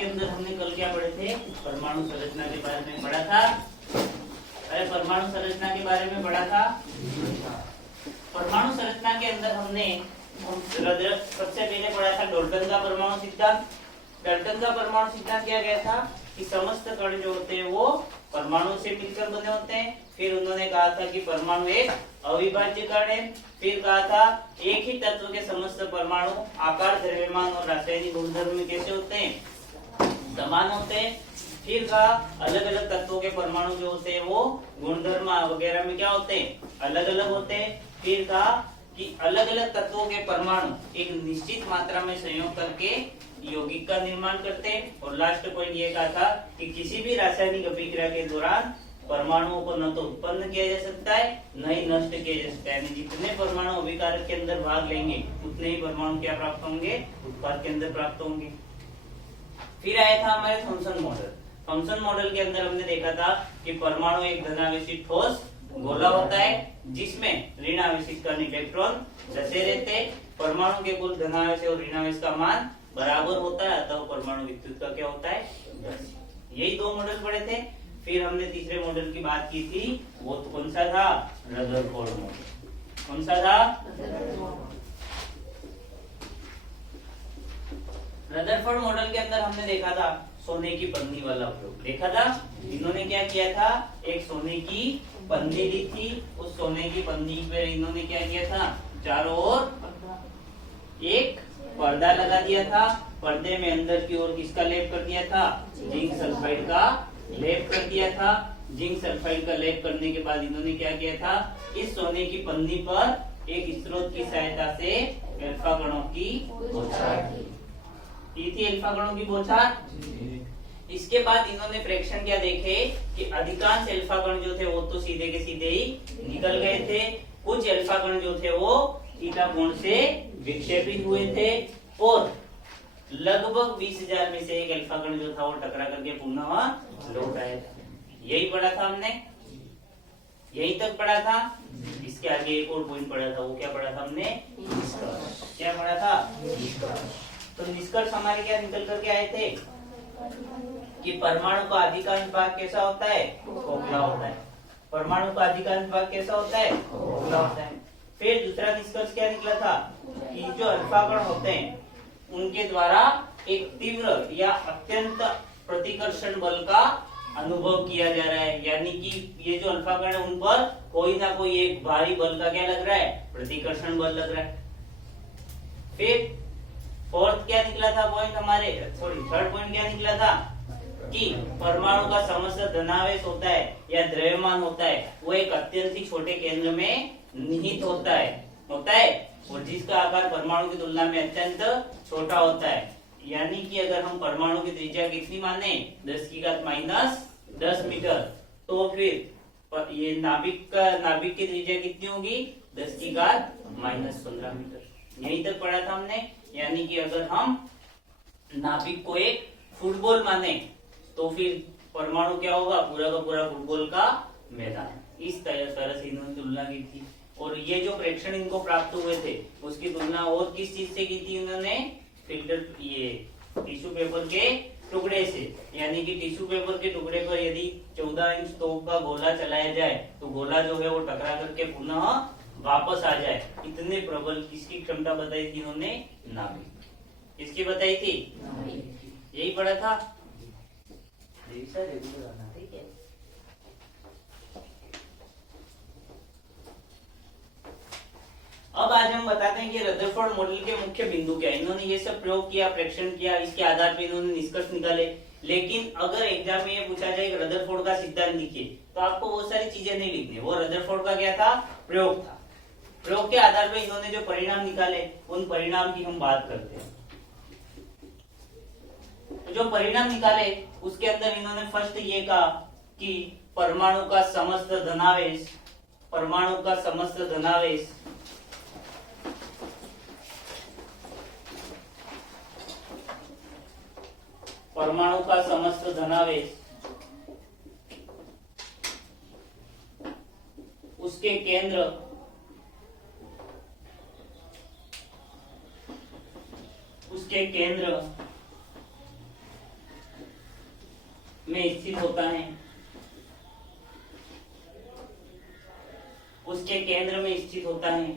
के अंदर हमने कल क्या पढ़े थे? परमाणु संरचना के बारे में पढ़ा था। अरे परमाणु संरचना के बारे में पढ़ा था। परमाणु संरचना के अंदर हमने सबसे पहले पढ़ा था डाल्टन का परमाणु सिद्धांत। डाल्टन का परमाणु सिद्धांत क्या कहता था कि समस्त कण जो होते हैं वो परमाणु से मिलकर बने होते हैं। फिर उन्होंने कहा था कि परमाणु एक अविभाज्य कण है। फिर कहा था एक ही तत्व के समस्त परमाणु आकार, द्रव्यमान और रासायनिक गुणधर्म में कैसे होते हैं? समान होते हैं। फिर कहा अलग अलग तत्वों के परमाणु जो होते हैं वो गुणधर्म वगैरह में क्या होते हैं? अलग अलग होते हैं। फिर कहा कि अलग अलग तत्वों के परमाणु एक निश्चित मात्रा में संयोग करके यौगिक का निर्माण करते हैं। और लास्ट पॉइंट ये कहा था कि किसी भी रासायनिक अभिक्रिया के दौरान परमाणुओं को न तो उत्पन्न किया जा सकता है न ही नष्ट किया जा सकता है। जितने परमाणु अभिकारक के अंदर भाग लेंगे उतने ही परमाणु क्या प्राप्त होंगे? उत्पाद के अंदर प्राप्त होंगे। फिर आया था हमारे थॉमसन मॉडल। थॉमसन मॉडल के अंदर हमने देखा था कि परमाणु एक धनावेशित ठोस गोला होता है जिसमें ऋणावेशित कण इलेक्ट्रॉन धसे रहते। परमाणु के कुल धनावेश और ऋणावेश का मान बराबर होता है, अतः परमाणु विद्युत का क्या होता है? 10। यही दो मॉडल पढ़े थे। फिर हमने तीसरे मॉडल की बात की थी, वो तो कौन सा था? Rutherford model. कौन सा था? रदरफोर्ड मॉडल के अंदर हमने देखा था सोने की पन्नी वाला प्रयोग देखा था। इन्होंने क्या किया था? एक सोने की पन्नी ली थी। उस सोने की पन्नी पे इन्होंने क्या किया था? चारों ओर एक पर्दा लगा दिया था। पर्दे में अंदर की ओर किसका लेप कर दिया था? जिंक सल्फाइड का लेप कर दिया था। जिंक सल्फाइड का लेप करने के बाद इन्होंने क्या किया था? इस सोने की पन्नी पर एक स्रोत की सहायता से अल्फा कणों की बौछार की थी। अल्फा कणों की बौछार। इसके बाद इन्होंने प्रेक्षण क्या देखे कि अधिकांश अल्फा कण जो थे वो तो सीधे के सीधे ही निकल गए थे। कुछ अल्फा कण जो थे वो थीटा कोण से विक्षेपित हुए थे और लगभग 20,000 में से एक अल्फा कण जो था वो टकरा करके पुनः लौट आया था। यही पढ़ा था हमने, यही तक पढ़ा था। इसके आगे एक और पॉइंट पढ़ा था, वो क्या पढ़ा था हमने? क्या पढ़ा था? तो निष्कर्ष हमारे क्या निकल करके आए थे कि परमाणु का अधिकांश भाग कैसा होता है? खोखला होता है। परमाणु का अधिकांश भाग कैसा होता है? खोखला होता है। फिर दूसरा निष्कर्ष क्या निकला था कि जो अल्फा कण होते हैं उनके द्वारा एक तीव्र या अत्यंत प्रतिकर्षण बल का अनुभव किया जा रहा है। यानी कि ये जो अल्फा कण है उन पर कोई ना कोई एक भारी बल का क्या लग रहा है? प्रतिकर्षण बल लग रहा है। फिर फोर्थ क्या निकला था पॉइंट हमारे? थर्ड पॉइंट क्या निकला था कि परमाणु का समस्त धनावेश होता है या द्रव्यमान होता है वो एक अत्यंत ही छोटे केंद्र में निहित होता है और जिसका आकार परमाणु की तुलना में अत्यंत छोटा होता है। यानी कि अगर हम परमाणु की त्रिज्या कितनी माने? 10⁻⁻10 मीटर, तो फिर ये नाभिक की त्रिज्या कितनी होगी? 10⁻⁻15 मीटर। यही तक पढ़ा था हमने। यानी कि अगर हम नाभिक को एक फुटबॉल माने तो फिर परमाणु क्या होगा? पूरा का पूरा फुटबॉल का मैदान। इस तरह से इन्होंने तुलना की थी। और ये जो प्रेक्षण इनको प्राप्त हुए थे उसकी तुलना और किस चीज से की थी इन्होंने? फिल्टर ये टिश्यू पेपर के टुकड़े से। यानी कि टिश्यू पेपर के टुकड़े पर यदि 14 इंच तोप का गोला चलाया जाए तो गोला जो है वो टकरा करके पुनः वापस आ जाए। इतने प्रबल किसकी क्षमता बताई थी इन्होंने? नाभिक। किसकी बताई थी? यही पढ़ा था। अब आज हम बताते हैं कि रदरफोर्ड मॉडल के मुख्य बिंदु क्या है। इन्होंने ये सब प्रयोग किया, प्रेक्षण किया, इसके आधार पर इन्होंने निष्कर्ष निकाले। लेकिन अगर एग्जाम में ये पूछा जाए कि रदरफोर्ड का सिद्धांत लिखिए तो आपको वो सारी चीजें नहीं लिखनी। वो रदरफोर्ड का क्या था? प्रयोग था। प्रयोग के आधार पर इन्होंने जो परिणाम निकाले उन परिणाम की हम बात करते हैं। तो जो परिणाम निकाले उसके अंदर इन्होंने फर्स्ट ये कहा कि परमाणु का समस्त धनावेश उसके केंद्र में स्थित होता है, उसके केंद्र में स्थित होता है,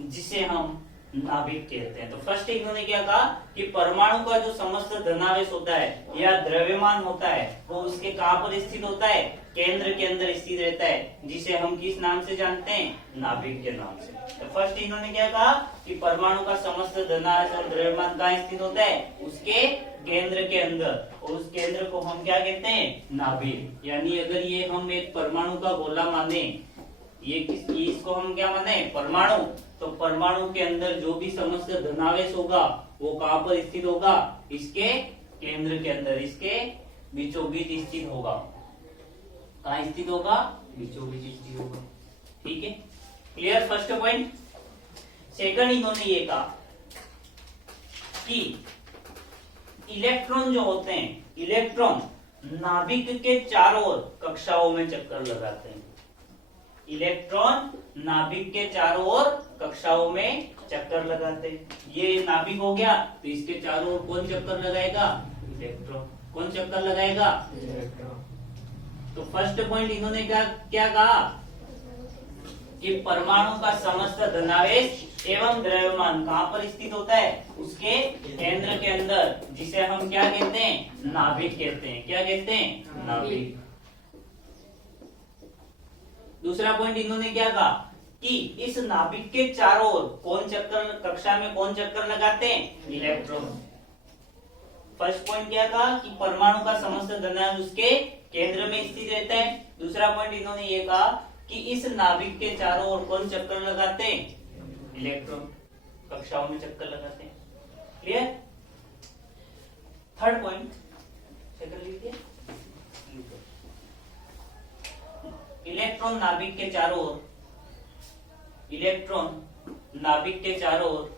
जिसे हम नाभिक कहते हैं। तो फर्स्ट इन्होंने क्या कहा कि परमाणु का जो समस्त धनावेश होता है या द्रव्यमान होता है वो उसके कहां पर स्थित होता है, केंद्र के अंदर स्थित रहता है, जिसे हम किस नाम से जानते हैं, नाभिक के नाम से। तो फर्स्ट इन्होंने क्या कहा कि परमाणु का समस्त धनावेश और द्रव्यमान कहाँ स्थित होता है, उसके केंद्र के अंदर, और उस केंद्र को हम क्या कहते हैं, नाभिक। यानी अगर ये हम एक परमाणु का गोला माने, ये इसको हम क्या माने, परमाणु, तो परमाणु के अंदर जो भी समस्त धनावेश होगा वो कहां पर स्थित होगा, इसके केंद्र के अंदर, इसके बीचों बीच स्थित होगा। कहां स्थित होगा, बीचों बीच स्थित होगा। ठीक है, क्लियर फर्स्ट पॉइंट। सेकंड इन्होंने ये कहा कि इलेक्ट्रॉन जो होते हैं, इलेक्ट्रॉन नाभिक के चारों ओर कक्षाओं में चक्कर लगाते हैं। इलेक्ट्रॉन नाभिक के चारों ओर कक्षाओं में चक्कर लगाते हैं। ये नाभिक हो गया, तो इसके चारों ओर कौन चक्कर लगाएगा, इलेक्ट्रॉन। कौन चक्कर लगाएगा, इलेक्ट्रॉन। तो फर्स्ट पॉइंट इन्होंने क्या कहा कि परमाणु का समस्त धनावेश एवं द्रव्यमान कहां पर स्थित होता है, उसके केंद्र के अंदर, जिसे हम क्या कहते हैं, नाभिक कहते हैं। क्या कहते हैं, नाभिक। दूसरा पॉइंट इन्होंने क्या कहा कि इस नाभिक के चारों ओर कौन चक्कर, कक्षा में कौन चक्कर लगाते हैं, इलेक्ट्रॉन। फर्स्ट पॉइंट क्या कहा कि परमाणु का समस्त धनावेश उसके केंद्र में स्थित रहता है। दूसरा पॉइंट इन्होंने ये कहा कि इस नाभिक के चारों ओर कौन चक्कर लगाते हैं, इलेक्ट्रॉन, कक्षाओं में चक्कर लगाते हैं। क्लियर। थर्ड पॉइंट सेकंड लिखिए, इलेक्ट्रॉन नाभिक के चारों ओर, इलेक्ट्रॉन नाभिक के चारों ओर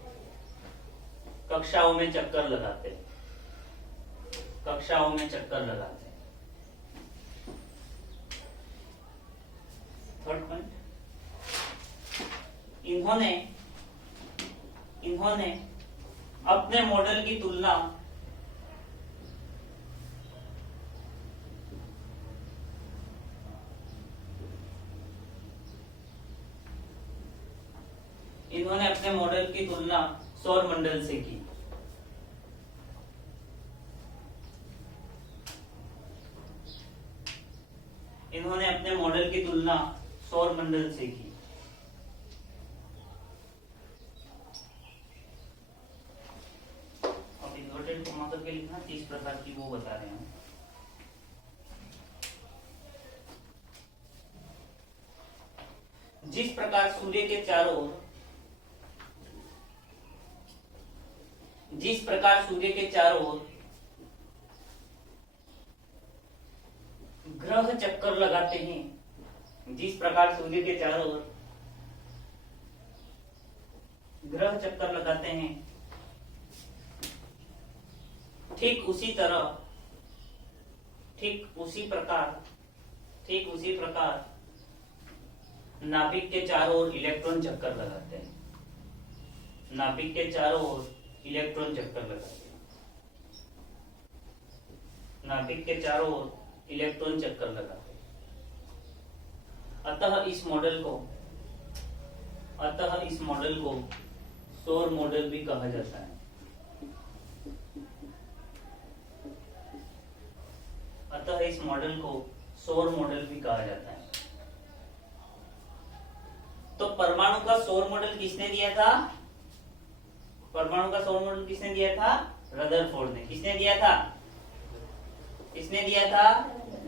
कक्षाओं में चक्कर लगाते हैं, कक्षाओं में चक्कर लगाते हैं। थर्ड पॉइंट, इन्होंने अपने मॉडल की तुलना सौर मंडल से की। इन्होंने अपने मॉडल की तुलना सौर मंडल से की। अब इन्वर्टेड कॉमा करके लिखना, किस प्रकार की वो बता रहे हैं। जिस प्रकार सूर्य के चारों ओर, जिस प्रकार सूर्य के चारों ओर ग्रह चक्कर लगाते हैं, जिस प्रकार सूर्य के चारों ओर ग्रह चक्कर लगाते हैं, ठीक उसी तरह, ठीक उसी प्रकार नाभिक के चारों ओर इलेक्ट्रॉन चक्कर लगाते हैं। नाभिक के चारों ओर इलेक्ट्रॉन चक्कर लगाते हैं। नाभिक के चारों ओर इलेक्ट्रॉन चक्कर लगाते हैं। अतः इस मॉडल को सौर मॉडल भी कहा जाता है। अतः इस मॉडल को सौर मॉडल भी कहा जाता है। तो परमाणु का सौर मॉडल किसने दिया था? परमाणु का सौर मॉडल किसने दिया था? रदरफोर्ड ने। किसने दिया था? किसने दिया था?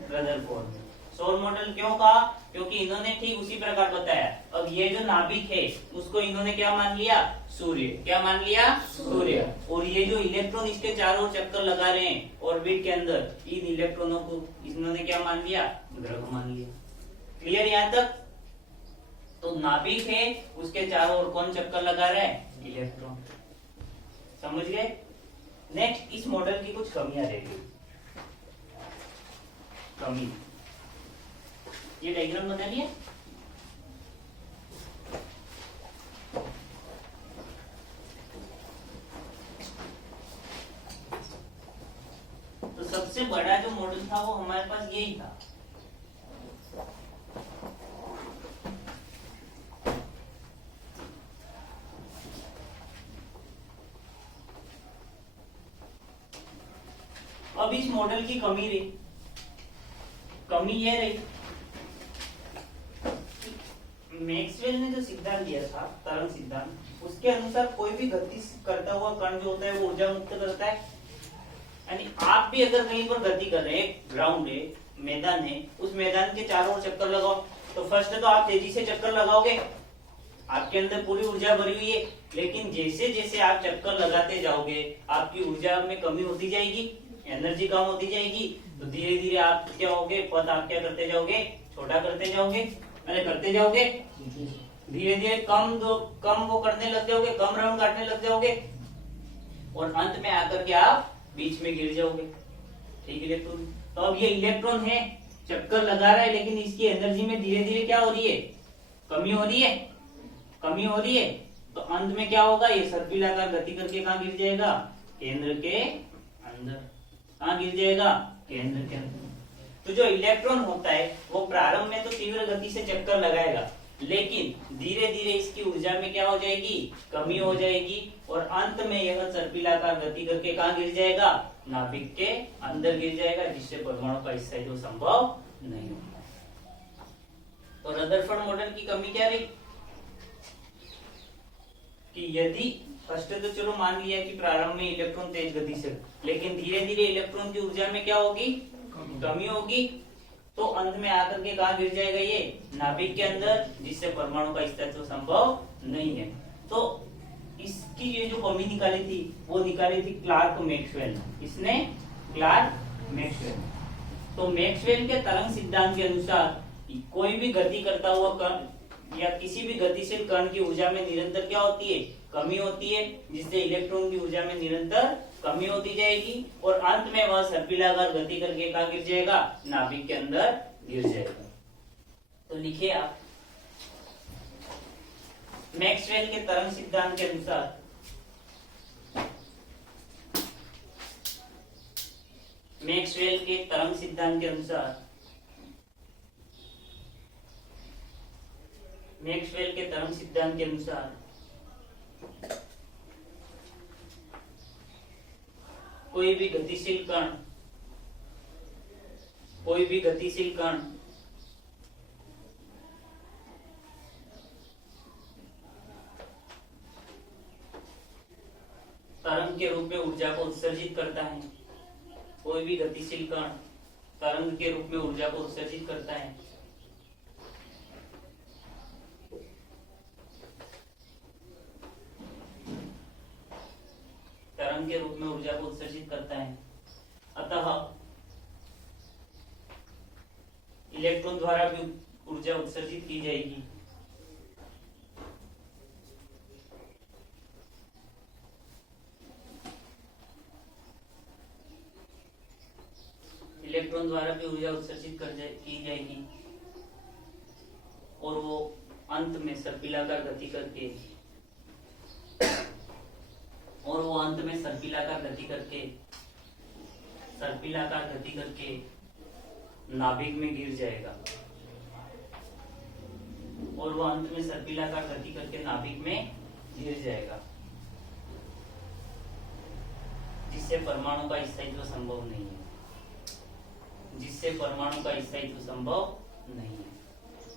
रदरफोर्ड ने। सौर मॉडल क्यों कहा? क्योंकि इन्होंने ठीक उसी प्रकार बताया। अब ये जो नाभिक है उसको इन्होंने क्या मान लिया? सूर्य। क्या मान लिया? सूर्य। और ये जो इलेक्ट्रॉन इसके चारों ओर चक्कर लगा रहे हैं ऑर्बिट के अंदर, इन इलेक्ट्रॉनों को इन्होंने क्या मान लिया? ग्रह मान लिया। क्लियर यहाँ तक? तो नाभिक है, उसके चारों ओर कौन चक्कर लगा रहा है? इलेक्ट्रॉन। समझ गए? नेक्स्ट, इस मॉडल की कुछ कमियां रहेगी। कमी, ये डायग्राम बना लिया। तो सबसे सबसे बड़ा जो मॉडल था वो हमारे पास यही था। अब इस मॉडल की कमी रही, कमी ये रही, मैक्सवेल ने जो सिद्धांत दिया था तरंग सिद्धांत, उसके अनुसार कोई भी गति करता हुआ कण जो होता है वो ऊर्जा मुक्त करता है। यानी आप भी अगर कहीं पर गति कर रहे हैं, ग्राउंड है, मैदान है, उस मैदान के चारों ओर चक्कर लगाओ, तो फर्स्ट तो आप तेजी से चक्कर लगाओगे, आपके अंदर पूरी ऊर्जा भरी हुई है, लेकिन जैसे जैसे आप चक्कर लगाते जाओगे आपकी ऊर्जा में कमी होती जाएगी, एनर्जी कम होती जाएगी, तो धीरे धीरे आप क्या होगे, पथ आप क्या करते जाओगे, छोटा करते जाओगे, अरे करते जाओगे, धीरे धीरे कम वो करने लग जाओगे, कम राउंड काटने लग जाओगे, और अंत में आकर के आप बीच में गिर जाओगे। ठीक है, तो अब ये इलेक्ट्रॉन है, चक्कर लगा रहा है, लेकिन इसकी एनर्जी में धीरे धीरे क्या हो रही है, कमी हो रही है, कमी हो रही है, तो अंत में क्या होगा, ये सर्पिलाकार गति करके कहाँ गिर जाएगा, केंद्र के अंदर। कहाँ गिर जाएगा, केंद्र के अंदर। तो जो इलेक्ट्रॉन होता है वो प्रारंभ में तो तीव्र गति से चक्कर लगाएगा, लेकिन धीरे धीरे इसकी ऊर्जा में क्या हो जाएगी, कमी हो जाएगी, और अंत में यह सर्पिलाकार गति करके कहाँ गिर जाएगा, नाभिक के अंदर गिर जाएगा, जिससे परमाणु का स्थायित्व संभव नहीं होगा। तो रदरफोर्ड मॉडल की कमी क्या रही कि यदि फर्स्ट तो चलो मान लिया कि प्रारंभ में इलेक्ट्रॉन तेज गति से, लेकिन धीरे धीरे इलेक्ट्रॉन की ऊर्जा में क्या होगी, कमी होगी, तो अंत में आकर के कहाँ गिर जाएगा, ये नाभिक के अंदर, जिससे परमाणु का स्थायित्व संभव नहीं है। तो इसकी ये जो कमी निकाली थी वो निकाली थी क्लार्क मैक्सवेल ने। इसने क्लार्क मैक्सवेल। तो मैक्सवेल के तरंग सिद्धांत के अनुसार कोई भी गति करता हुआ कण या किसी भी गतिशील कण की ऊर्जा में निरंतर क्या होती है, कमी होती है, जिससे इलेक्ट्रॉन की ऊर्जा में निरंतर कमी होती जाएगी, और अंत में वह सर्पिलाकार गति करके कहाँ गिर जाएगा, नाभिक के अंदर गिर जाएगा। तो लिखिए आप, मैक्सवेल के तरंग सिद्धांत के अनुसार मैक्सवेल के तरंग सिद्धांत के अनुसार मैक्सवेल के तरंग सिद्धांत के अनुसार कोई भी गतिशील कण तरंग के रूप में ऊर्जा को उत्सर्जित करता है, कोई भी गतिशील कण तरंग के रूप में ऊर्जा को उत्सर्जित करता है, तरंग के रूप में ऊर्जा को उत्सर्जित करता है, अतः इलेक्ट्रॉन द्वारा भी ऊर्जा उत्सर्जित की जाएगी। इलेक्ट्रॉन द्वारा भी ऊर्जा उत्सर्जित की जाएगी, और वो अंत में सर्पिलाकार गति करके नाभिक में गिर जाएगा, और वो अंत में सर्पिलाकार गति करके नाभिक में गिर जाएगा, जिससे परमाणु का स्थायित्व संभव नहीं है,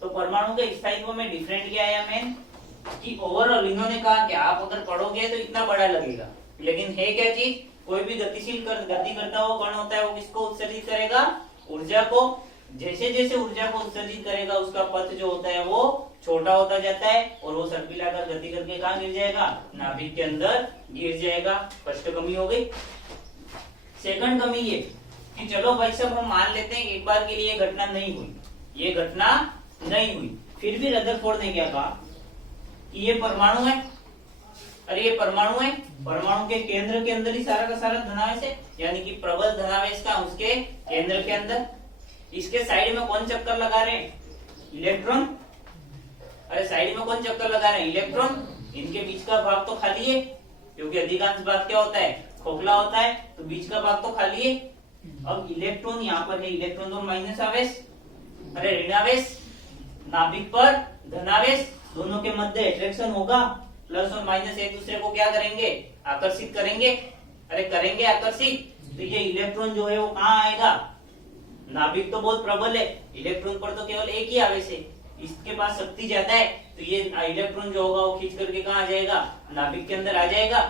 तो परमाणु के स्थायित्व में डिफरेंट क्या है मैन, कि ओवरऑल इन्होंने कहा कि आप अगर पढ़ोगे तो इतना बड़ा लगेगा, लेकिन है क्या चीज, कोई भी गतिशील गति करता हुआ कण होता है वो किसको उत्सर्जित करेगा, ऊर्जा को। जैसे जैसे ऊर्जा को उत्सर्जित करेगा उसका पथ जो होता है वो छोटा होता जाता है, और वो सर्पिलाकार गति करके कहाँ गिर जाएगा, नाभिक के अंदर गिर जाएगा। फर्स्ट कमी हो गई। सेकंड कमी ये कि चलो भाई साहब हम मान लेते हैं एक बार के लिए ये घटना नहीं हुई, फिर भी रदरफोर्ड ने क्या कहा कि ये परमाणु है, अरे ये परमाणु है, परमाणु के केंद्र के अंदर ही सारा का सारा धनावेश है, यानी कि प्रबल धनावेश का उसके केंद्र के अंदर। इसके साइड में कौन चक्कर लगा रहे हैं, इलेक्ट्रॉन। अरे साइड में कौन चक्कर लगा रहे हैं, इलेक्ट्रॉन। इनके बीच का भाग तो खाली है, क्योंकि अधिकांश भाग क्या होता है, खोखला होता है, तो बीच का भाग तो खाली है, अब इलेक्ट्रॉन यहाँ पर है, इलेक्ट्रॉन तो माइनस आवेश, अरे ऋणावेश, नाभिक पर धनावेश, दोनों के मध्य अट्रैक्शन होगा, प्लस और माइनस एक दूसरे को क्या करेंगे, आकर्षित करेंगे, अरे करेंगे आकर्षित। तो ये इलेक्ट्रॉन जो है वो कहाँ आएगा, नाभिक तो बहुत प्रबल है, इलेक्ट्रॉन पर तो केवल एक ही आवेश है, इसके पास शक्ति ज्यादा है, तो ये इलेक्ट्रॉन जो होगा वो खींच करके कहाँ आ जाएगा, नाभिक के अंदर आ जाएगा।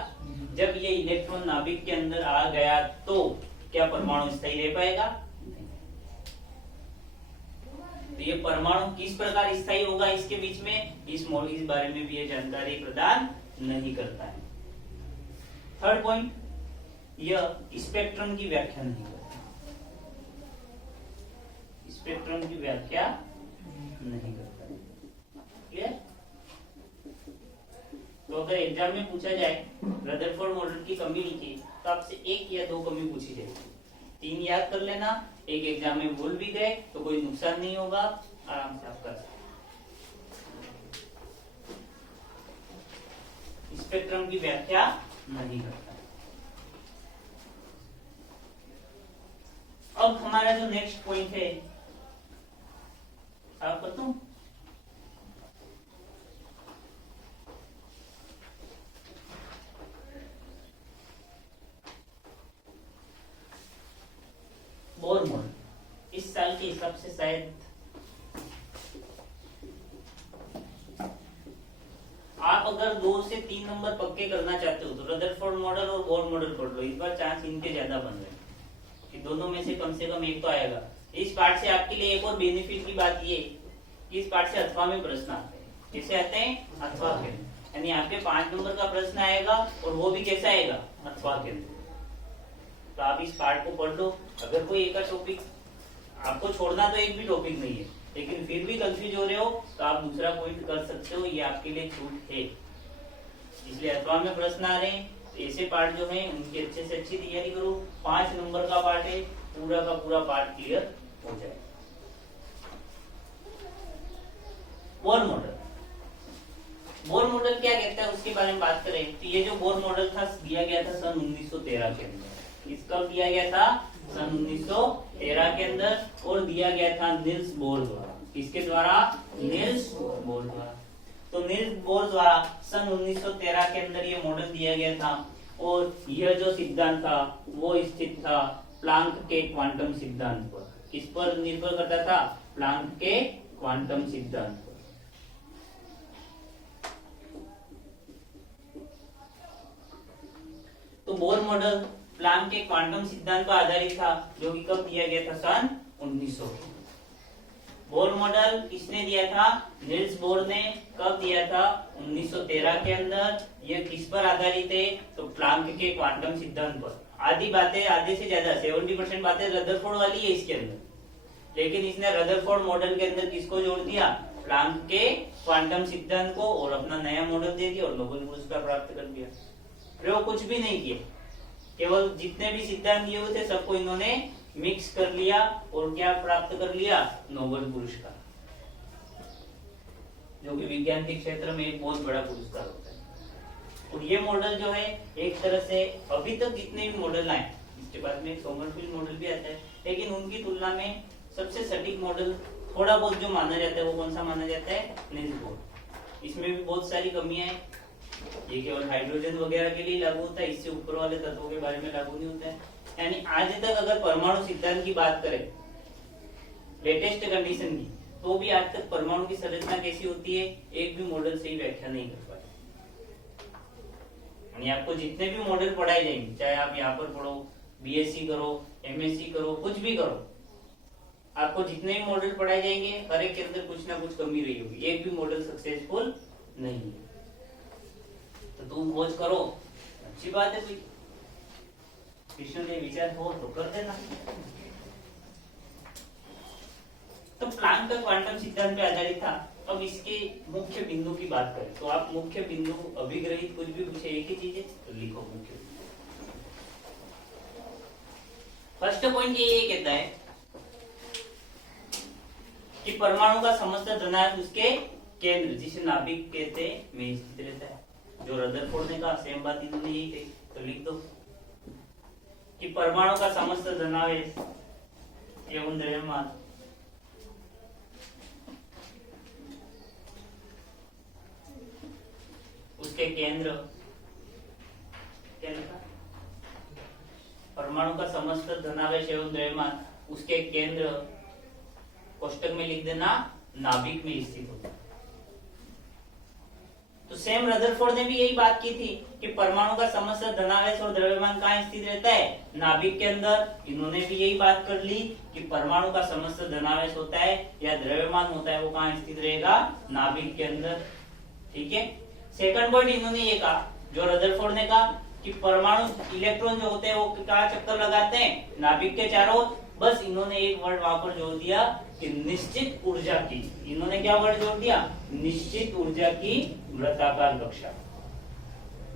जब ये इलेक्ट्रॉन नाभिक के अंदर आ गया तो क्या परमाणु स्थायी रह पाएगा, तो ये परमाणु किस प्रकार स्थायी होगा इसके बीच में, इस बारे में भी ये जानकारी प्रदान नहीं करता है। थर्ड पॉइंट, यह स्पेक्ट्रम की व्याख्या नहीं करता, स्पेक्ट्रम की व्याख्या नहीं करता है। क्लियर? तो अगर एग्जाम में पूछा जाए रदरफोर्ड मॉडल की कमी लिखी, तो आपसे एक या दो कमी पूछी जाएगी, 3 याद कर लेना, एक एग्जाम में भूल भी गए तो कोई नुकसान नहीं होगा, आराम से आप कर सकते। स्पेक्ट्रम की व्याख्या नहीं करता। अब हमारा जो नेक्स्ट पॉइंट है, आप बताऊं, बोर मॉडल इस साल के हिसाब से शायद आप अगर 2 से 3 नंबर पक्के करना चाहते हो तो रदरफोर्ड मॉडल और बोर मॉडल पढ़ लो, इस बार चांस इनके ज्यादा बन रहे हैं कि दोनों में से कम एक तो आएगा। इस पार्ट से आपके लिए एक और बेनिफिट की बात ये, इस पार्ट से अथवा में प्रश्न आते हैं, कैसे आते हैं, अथवा के, यानी आपके 5 नंबर का प्रश्न आएगा और वो भी कैसा आएगा, अथवा के। तो आप इस पार्ट को पढ़ लो, अगर कोई एक टॉपिक आपको छोड़ना तो एक भी टॉपिक नहीं है, लेकिन फिर भी कंफ्यूज हो रहे हो तो आप दूसरा पॉइंट कर सकते हो, ये आपके लिए छूट है। इसलिए अथवा में प्रश्न आ रहे हैं तो ऐसे पार्ट जो है उनकी अच्छे से अच्छी तैयारी करो। 5 नंबर का पार्ट है, पूरा का पूरा पार्ट क्लियर हो जाए। बोर मॉडल, बोर मॉडल क्या कहता है उसके बारे में बात करें तो ये जो बोर मॉडल था दिया गया था सन 1913 के अंदर। इसका दिया गया था सन 1913 के अंदर और दिया गया था नील्स बोर द्वारा। किसके द्वारा, नील्स बोर द्वारा। तो नील्स बोर द्वारा सन 1913 के अंदर ये मॉडल दिया गया था और यह जो सिद्धांत था वो स्थित था प्लांक के क्वांटम सिद्धांत पर। किस पर निर्भर करता था, प्लांक के क्वांटम सिद्धांत पर। तो बोर मॉडल प्लांक के क्वांटम सिद्धांत पर आधारित था, जो कि कब दिया गया था, सन 1900। बोर मॉडल किसने दिया था, नील्स बोर ने। कब दिया था, 1913 के अंदर। यह किस पर आधारित है, तो प्लांक के क्वांटम सिद्धांत पर। आधी बातें, आधे से ज्यादा 70% बातें रदरफोर्ड वाली है इसके अंदर, लेकिन इसने रदरफोर्ड मॉडल के अंदर किसको जोड़ दिया, प्लांक के क्वांटम सिद्धांत को, और अपना नया मॉडल दे दिया और नोबेल पुरस्कार प्राप्त कर दिया। प्रयोग कुछ भी नहीं किया, केवल जितने भी सिद्धांत दिए हुए थे सबको इन्होंने मिक्स कर लिया और क्या प्राप्त कर लिया, नोबेल पुरस्कार, जो कि विज्ञान के क्षेत्र में एक बहुत बड़ा पुरस्कार होता है। और ये मॉडल जो है एक तरह से अभी तक जितने भी मॉडल आए, इसके बाद में सोमरफेल्ड मॉडल भी आता है, लेकिन उनकी तुलना में सबसे सटीक मॉडल थोड़ा बहुत जो माना जाता है वो कौन सा माना जाता है, नील्स बोर। इसमें भी बहुत सारी कमियां हैं, ये केवल हाइड्रोजन वगैरह के लिए लागू होता है, इससे ऊपर वाले तत्वों के बारे में लागू नहीं होता है। यानी आज तक अगर परमाणु सिद्धांत की बात करें लेटेस्ट कंडीशन की, तो भी आज तक परमाणु की संरचना कैसी होती है एक भी मॉडल से ही व्याख्या नहीं कर पाए। यानी आपको जितने भी मॉडल पढ़ाए जाएंगे, चाहे आप यहाँ पर पढ़ो, बीएससी करो, एमएससी करो, कुछ भी करो, आपको जितने भी मॉडल पढ़ाए जाएंगे हर एक के अंदर कुछ ना कुछ कमी रही होगी, एक भी मॉडल सक्सेसफुल नहीं है। तो तुम खोज करो, अच्छी बात है, कृष्ण ने विचार हो तो कर देना। तो प्लांक का क्वांटम सिद्धांत पे आधारित था। अब इसके मुख्य बिंदु की बात करें तो आप मुख्य बिंदु, अभिग्रहित कुछ भी पूछे एक ही चीज है तो लिखो मुख्य। फर्स्ट पॉइंट ये कहता है कि परमाणु का समस्त धनात्मक उसके केंद्र, जिसे नाभिक कहते हैं, में स्थित रहता है। जो रदरफोर्ड ने कहा सेम बात इन्होंने यही कही, तो लिख दो। कि परमाणु का समस्त धनावेश एवं द्रव्यमान उसके केंद्र, क्या लिखा? परमाणु का समस्त धनावेश एवं द्रव्यमान उसके केंद्र, कोष्टक में लिख देना, नाभिक में स्थित होता है। तो सेम रदरफोर्ड ने भी यही बात की थी कि परमाणु का समस्त धनावेश और द्रव्यमान कहाँ स्थित रहता है? नाभिक के अंदर। इन्होंने भी यही बात कर ली कि परमाणु का समस्त धनावेश होता है या द्रव्यमान होता है वो कहाँ स्थित रहेगा? नाभिक के अंदर। ठीक है। सेकंड पॉइंट इन्होंने ये कहा, जो रदरफोर्ड ने कहा कि परमाणु इलेक्ट्रॉन जो होते हैं वो क्या चक्कर लगाते हैं? नाभिक के चारों। बस इन्होंने एक वर्ड वहां पर जोड़ दिया कि निश्चित ऊर्जा की। इन्होंने क्या वर्ड जोड़ दिया? निश्चित ऊर्जा की वृत्ताकार कक्षा।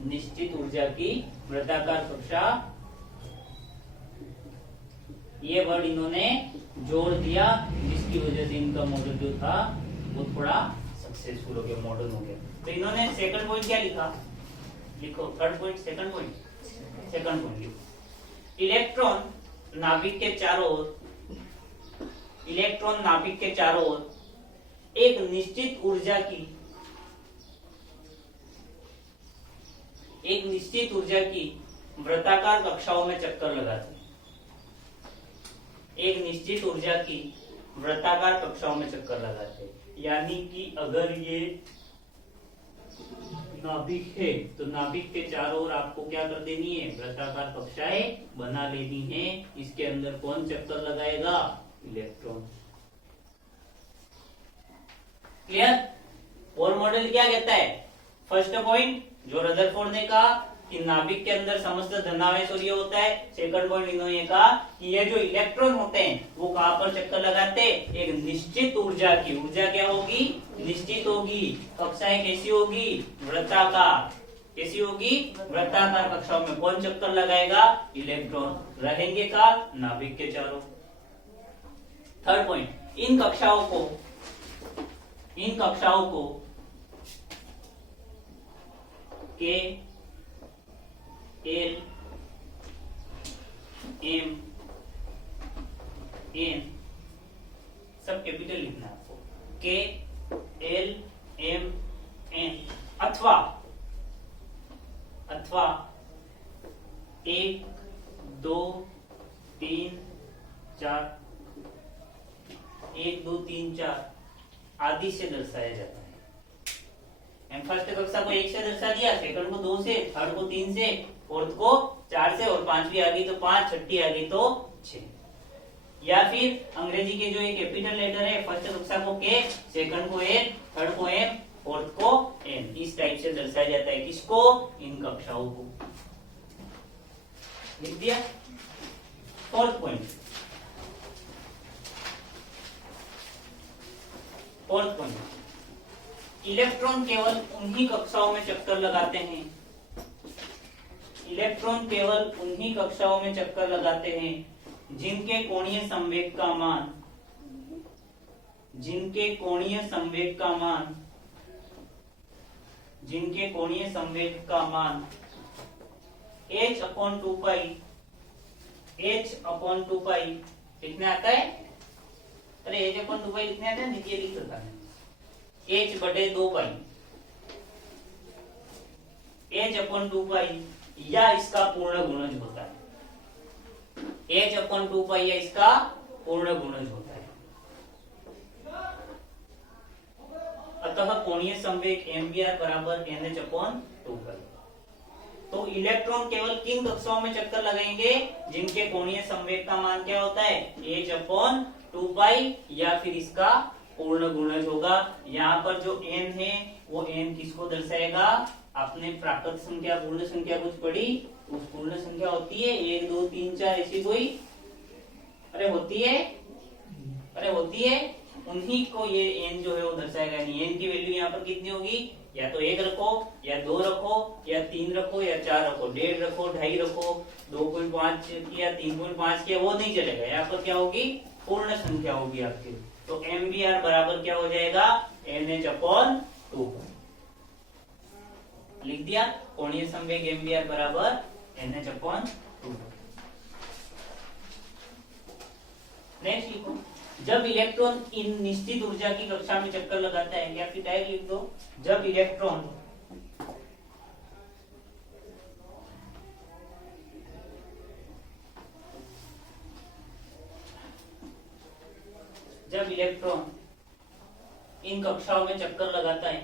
निश्चित ऊर्जा की वृत्ताकार कक्षा, ये वर्ड इन्होंने जोड़ दिया, जिसकी वजह से इनका मॉडल जो था वो थोड़ा सक्सेसफुल हो गया, मॉडल हो गया। तो इन्होंने सेकंड पॉइंट क्या लिखा? लिखो third point, second point, second point लिखो। इलेक्ट्रॉन नाभिक के चारों ओर, इलेक्ट्रॉन नाभिक के चारों ओर एक निश्चित ऊर्जा की, एक निश्चित ऊर्जा की वृत्ताकार कक्षाओं में चक्कर लगाते हैं। एक निश्चित ऊर्जा की वृत्ताकार कक्षाओं में चक्कर लगाते हैं। यानी कि अगर ये नाभिक है तो नाभिक के चारों ओर आपको क्या कर देनी है? वृत्ताकार कक्षाएं बना लेनी है। इसके अंदर कौन चक्कर लगाएगा? इलेक्ट्रॉन। क्लियर? और मॉडल क्या कहता है? फर्स्ट पॉइंट जो रदरफोर्ड ने कहा कि नाभिक के अंदर समस्त धनावेश और ये होता है। सेकंड पॉइंट इन्होंने कहा कि ये जो इलेक्ट्रॉन होते हैं वो कहां पर चक्कर लगाते हैं? एक निश्चित ऊर्जा की। ऊर्जा क्या होगी? निश्चित होगी। कक्षाएं कैसी होगी? वृत्ताकार। कैसी होगी? वृत्ताकार कक्षाओं में कौन चक्कर लगाएगा? इलेक्ट्रॉन। रहेंगे का नाभिक के चारों। थर्ड पॉइंट, इन कक्षाओं को के एल एम एन सब कैपिटल लिखना है आपको। के एल एम एन अथवा 1 2 3 4 1 2 3 4 आदि से दर्शाया जाता है। फर्स्ट कक्षा को 1 से दर्शा दिया, सेकंड को 2 से, थर्ड को 3 से, फोर्थ को 4 से और पांचवी आ गई तो 5, छठी आ गई तो 6। या फिर अंग्रेजी के जो एक कैपिटल लेटर है, फर्स्ट कक्षा को के, सेकंड को एल, थर्ड को एम, फोर्थ को एन, इस टाइप से दर्शाया जाता है। किसको? इन कक्षाओं को। लिख दिया। फोर्थ पॉइंट, इलेक्ट्रॉन केवल उन्हीं कक्षाओं में चक्कर लगाते हैं, इलेक्ट्रॉन केवल उन्हीं कक्षाओं में चक्कर लगाते हैं जिनके कोणीय संवेग का मान, जिनके कोणीय संवेग का मान h/2 लिखने आता है? अरे h/2 लिखने आता है? नीचे लिख सकता है h/2 h/2 या इसका पूर्ण गुणज होता है। h/2 या इसका पूर्ण गुणज होता है। अतः कोणीय संवेग mvr बराबर nh/2। तो इलेक्ट्रॉन केवल किन कक्षाओं में चक्कर लगाएंगे जिनके कोणीय संवेग का मान क्या होता है? h/2 या फिर इसका पूर्ण गुणज होगा। यहाँ पर जो n है वो n किसको दर्शाएगा? आपने प्राकृत संख्या, पूर्ण संख्या कुछ पढ़ी? उस पूर्ण संख्या होती है 1 2 3 4 ऐसी कोई? अरे होती है। उन्हीं को ये n जो है वो दर्शाएगा। नहीं, n की वैल्यू यहाँ पर कितनी होगी? या तो 1 रखो, या 2 रखो, या 3 रखो, या 4 रखो, 1.5 रखो, 2.5 रखो, 2.5 किया, 3.5 किया, वो नहीं चलेगा। यहाँ पर क्या होगी? पूर्ण संख्या होगी आपकी। तो MVR बराबर क्या हो जाएगा? NH/2। लिख दिया। कोणीय संवेग MVR बराबर NH/2। नेक्स्ट लिखो, जब इलेक्ट्रॉन इन निश्चित ऊर्जा की कक्षा में चक्कर लगाता है, या फिर डायरेक्ट लिख दो, जब इलेक्ट्रॉन इन कक्षाओं में चक्कर लगाता है,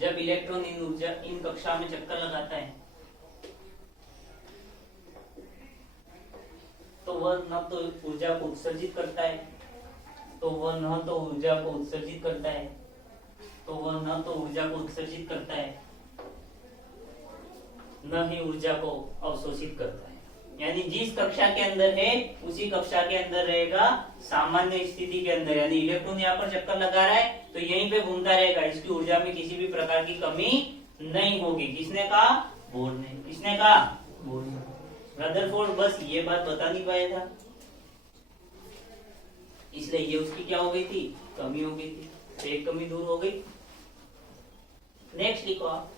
जब इलेक्ट्रॉन इन कक्षा में चक्कर लगाता है, तो वह न तो ऊर्जा को उत्सर्जित करता है, तो वह न तो ऊर्जा को उत्सर्जित करता है, तो वह न तो ऊर्जा को उत्सर्जित करता है, न ही ऊर्जा को अवशोषित करता है। यानी जिस कक्षा के अंदर है उसी कक्षा के अंदर रहेगा सामान्य स्थिति के अंदर। यानी इलेक्ट्रॉन यहाँ पर चक्कर लगा रहा है तो यहीं पे घूमता रहेगा, इसकी ऊर्जा में किसी भी प्रकार की कमी नहीं होगी। किसने कहा? बोर्ड ने। किसने कहा? बोर्ड ने। रदरफोर्ड बस ये बात बता नहीं पाया था, इसलिए ये उसकी क्या हो गई थी? कमी हो गई थी, तो एक कमी दूर हो गई। नेक्स्ट लिखो आप,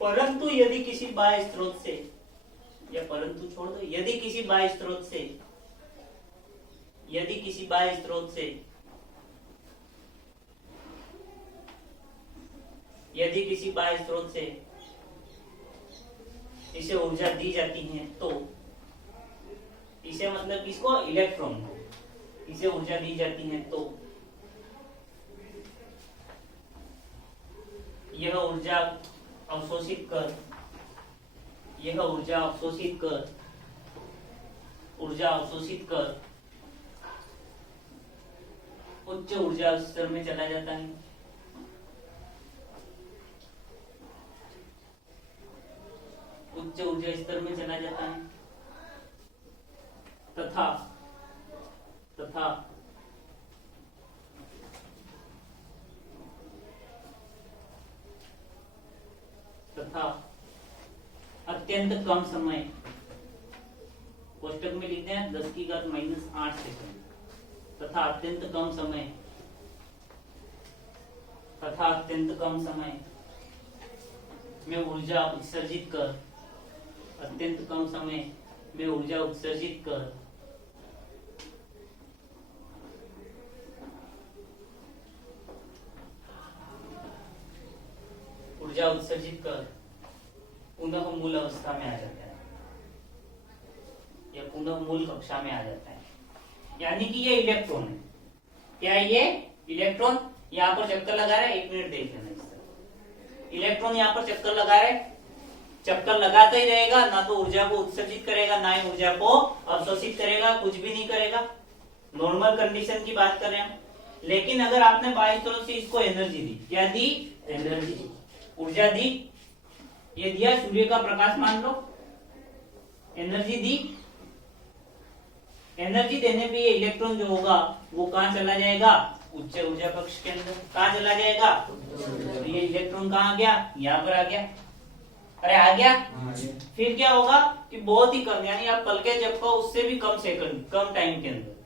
परंतु यदि किसी बाह्य स्रोत से, या परंतु छोड़ दो, यदि किसी बाह्य स्रोत से, यदि किसी बाह्य स्रोत से, यदि किसी बाह्य स्रोत से इसे ऊर्जा दी जाती है, तो इसे मतलब किसको? इलेक्ट्रॉन को इसे ऊर्जा दी जाती है, तो यह ऊर्जा अवशोषित कर, यह ऊर्जा अवशोषित कर, ऊर्जा अवशोषित कर उच्च ऊर्जा स्तर में चला जाता है। उच्च ऊर्जा स्तर में चला जाता है तथा तथा तथा अत्यंत कम समय, कोष्टक में लिखते हैं 10⁻⁻8 सेकंड, तथा अत्यंत कम समय, तथा अत्यंत कम समय में ऊर्जा उत्सर्जित कर, अत्यंत कम समय में ऊर्जा उत्सर्जित कर ऊर्जा उत्सर्जित कर पुनः मूल अवस्था में आ जाता है, या पुनः मूल कक्षा में आ जाता है। यानी कि ये इलेक्ट्रॉन है। क्या है ये? इलेक्ट्रॉन यहाँ पर चक्कर लगा रहा है, 1 मिनट देख लेना इस तरह। इलेक्ट्रॉन यहाँ पर चक्कर लगा रहा है, चक्कर लगाता ही रहेगा, ना तो ऊर्जा को उत्सर्जित करेगा ना ही ऊर्जा को अवशोषित करेगा, कुछ भी नहीं करेगा। नॉर्मल कंडीशन की बात कर रहे हैं। लेकिन अगर आपने बाह्य स्रोत से इसको एनर्जी दी, क्या दी? एनर्जी, ऊर्जा दी। ये दिया सूर्य का प्रकाश मान लो, एनर्जी दी। एनर्जी देने पे ये इलेक्ट्रॉन जो होगा वो कहां चला जाएगा? उच्च ऊर्जा कक्ष के अंदर। कहां चला जाएगा? तो ये इलेक्ट्रॉन कहां आ गया? यहाँ पर आ गया। अरे आ गया। फिर क्या होगा कि बहुत ही कम, यानी आप पल के झपको उससे भी कम सेकंड, कम टाइम के अंदर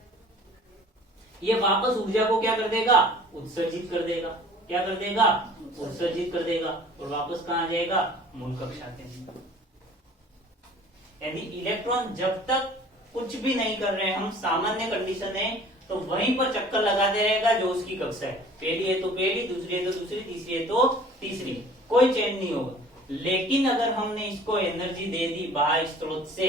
ये वापस ऊर्जा को क्या कर देगा? उत्सर्जित कर देगा। क्या कर देगा? उत्सर्जित कर देगा, और वापस कहां आ जाएगा? मूल कक्षा के अंदर। यानी इलेक्ट्रॉन जब तक कुछ भी नहीं कर रहे हैं, हम सामान्य कंडीशन है, तो वहीं पर चक्कर लगाते रहेगा जो उसकी कक्षा है। पहली है तो पहली, दूसरी है तो दूसरी, तीसरी है तो तीसरी, कोई चेंज नहीं होगा। लेकिन अगर हमने इसको एनर्जी दे दी बाह्य स्रोत से,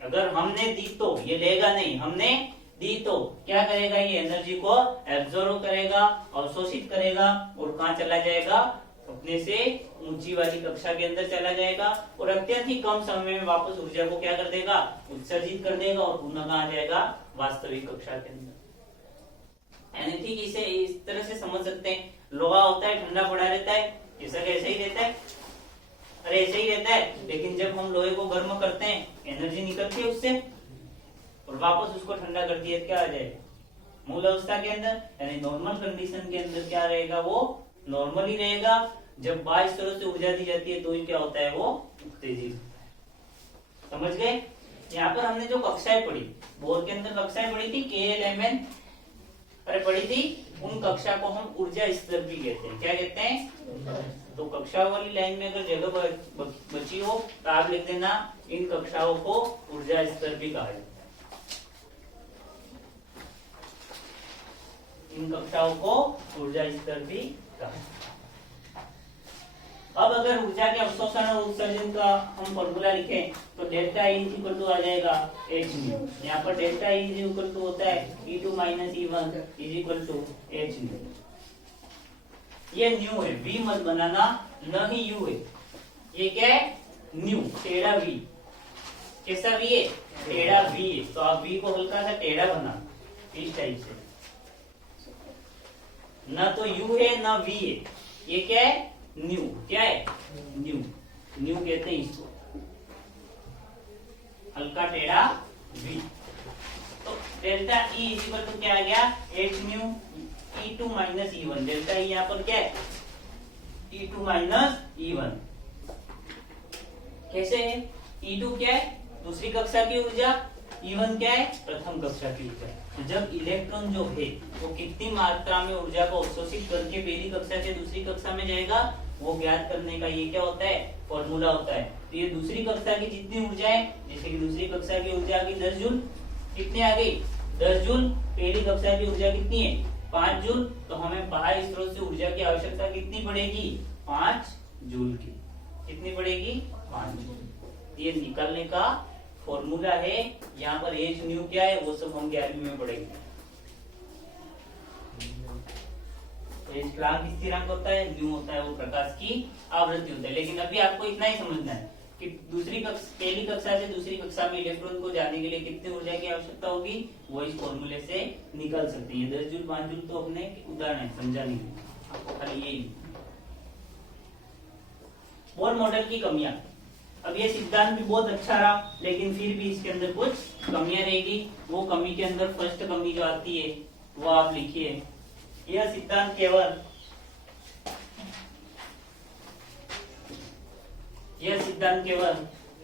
अगर हमने दी तो ये लेगा नहीं, हमने दी तो क्या करेगा? ये एनर्जी को एब्जॉर्ब करेगा, अवशोषित करेगा, और कहां चला जाएगा? अपने से ऊंची वाली कक्षा के अंदर चला जाएगा, और अत्यंत ही कम समय में वापस ऊर्जा को क्या कर देगा? उत्सर्जित कर देगा, और पुनः कहां जाएगा? वास्तविक कक्षा के अंदर। यानी ठीक इसे इस तरह से समझ सकते हैं। लोहा होता है, ठंडा पड़ा रहता है, ऐसा कैसे ही रहता है? अरे ऐसे ही रहता है। लेकिन जब हम लोहे को गर्म करते हैं, एनर्जी निकलती है उससे, और वापस उसको ठंडा करती है, क्या आ जाएगा? मूल अवस्था के अंदर। यानी नॉर्मल कंडीशन के अंदर क्या रहेगा? वो नॉर्मल ही रहेगा। जब बाह्य स्रोत से ऊर्जा दी जाती है तो ही क्या होता है? वो उत्तेजित। समझ गए? यहाँ पर हमने जो कक्षाएं पढ़ी, बोर के अंदर कक्षाएं पढ़ी थी, KL, MN, अरे पढ़ी थी, उन कक्षा को हम ऊर्जा स्तर भी कहते हैं। क्या कहते हैं? तो कक्षा वाली लाइन में अगर जगह बची हो तो आप लिख देना इन कक्षाओं को ऊर्जा स्तर भी कहा जाता है। इन कक्षाओं को ऊर्जा स्तर भी कहा जाता है। अब अगर ऊर्जा के अवशोषण और उत्सर्जन का हम फॉर्मूला लिखें तो डेल्टा ई इक्वल टू आ जाएगा एच न्यू। यहाँ पर डेल्टा ई इक्वल टू होता है E2 minus E1 is equal to H nu. ये न्यू है, वी मत बनाना, न ही यू है। ये क्या है? न्यू, टेढ़ा वी। कैसा वी है? टेढ़ा वी है। तो आप वी को हल्का सा टेढ़ा बना इस टाइप से, न तो यू है न वी है। ये क्या है? न्यू। क्या है? न्यू। न्यू कहते हैं इसको, हल्का टेढ़ा वी। तो डेल्टा ई इक्वल टू क्या आ गया? H new E2 minus E1। Delta E यहाँ पर क्या है? E2 minus E1। कैसे है? E2 क्या है? दूसरी कक्षा की ऊर्जा। E1 क्या है? प्रथम कक्षा की ऊर्जा। तो जब इलेक्ट्रॉन जो है वो कितनी मात्रा में ऊर्जा को अवशोषित करके पहली कक्षा से दूसरी कक्षा में जाएगा, वो ज्ञात करने का ये क्या होता है? फॉर्मूला होता है। तो ये दूसरी कक्षा की जितनी ऊर्जा है, जैसे कि दूसरी कक्षा की ऊर्जा की 10 जूल, कितनी आ गई? 10 जूल। पहली कक्षा की ऊर्जा कितनी है? 5 जूल। तो हमें बाहरी स्रोत से ऊर्जा की आवश्यकता कितनी पड़ेगी? 5 जूल की। कितनी पड़ेगी? 5 जूल। ये निकालने का फॉर्मूला है। यहाँ पर एच न्यू क्या है वो सब हम 11वीं में पढ़ेंगे। एच प्लांक स्थिरांक होता है, न्यू होता है वो प्रकाश की आवृत्ति होता है। लेकिन अभी आपको इतना ही समझना है कि पहली कक्षा से दूसरी कक्षा में इलेक्ट्रॉन को जाने के लिए कितनी ऊर्जा की आवश्यकता होगी, वो इस फॉर्मूले से निकल सकते हैं। 10 जूल 5 जूल तो अपने उदाहरण है, समझाने के लिए आपको खाली यही। बोर मॉडल की कमियां। अब ये सिद्धांत भी बहुत अच्छा रहा, लेकिन फिर भी इसके अंदर कुछ कमियां रहेगी। वो कमी के अंदर फर्स्ट कमी जो आती है वो आप लिखिए। यह सिद्धांत केवल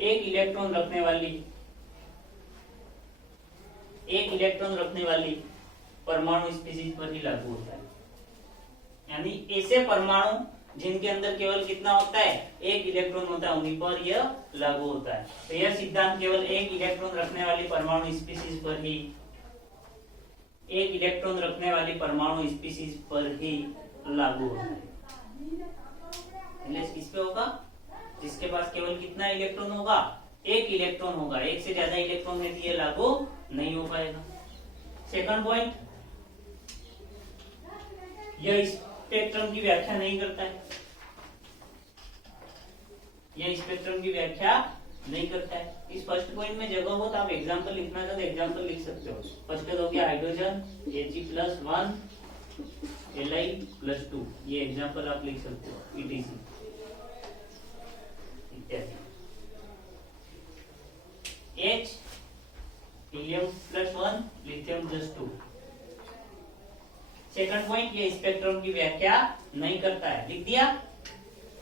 एक इलेक्ट्रॉन रखने वाली परमाणु स्पीशीज पर ही लागू होता है। यानी ऐसे परमाणु जिनके अंदर केवल कितना होता है? एक इलेक्ट्रॉन होता है, उन्हीं पर यह लागू होता है। तो यह सिद्धांत केवल एक इलेक्ट्रॉन रखने वाली परमाणु स्पीशीज पर ही लागू होता है। किस पे होगा? जिसके पास केवल कितना इलेक्ट्रॉन होगा? एक इलेक्ट्रॉन होगा। एक से ज्यादा इलेक्ट्रॉन है तो ये लागू नहीं हो पाएगा। सेकंड पॉइंट, यह स्पेक्ट्रम की व्याख्या नहीं करता है। इस फर्स्ट पॉइंट में जगह हो तो आप एग्जांपल लिखना चाहते एग्जांपल लिख सकते हो। फर्स्ट हो गया हाइड्रोजन He+1 Li+2, ये एग्जांपल आप लिख सकते हो। ETC इत्यादि। H He+1 Li+2। Second point, ये स्पेक्ट्रम की व्याख्या नहीं करता है, लिख दिया।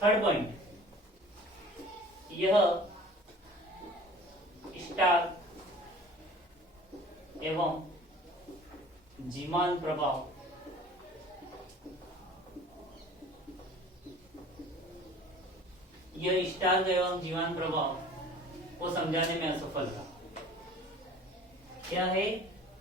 थर्ड पॉइंट, यह स्टार एवं जीमान प्रभाव को समझाने में असफल रहा। क्या है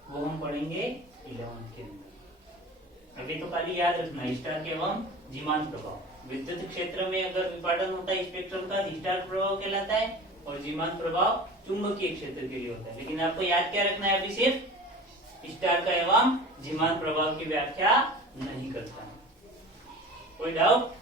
वो हम पढ़ेंगे 11 के अंदर। अभी तो खाली याद रखना स्टार एवं जीमान प्रभाव। विद्युत क्षेत्र में अगर विपाटन होता है स्पेक्ट्रम का, स्टार प्रभाव कहलाता है, और जीमान प्रभाव चुंबकीय क्षेत्र के लिए होता है। लेकिन आपको याद क्या रखना है? अभी सिर्फ स्टार का एवं जीमान प्रभाव की व्याख्या नहीं करता। कोई डाउट?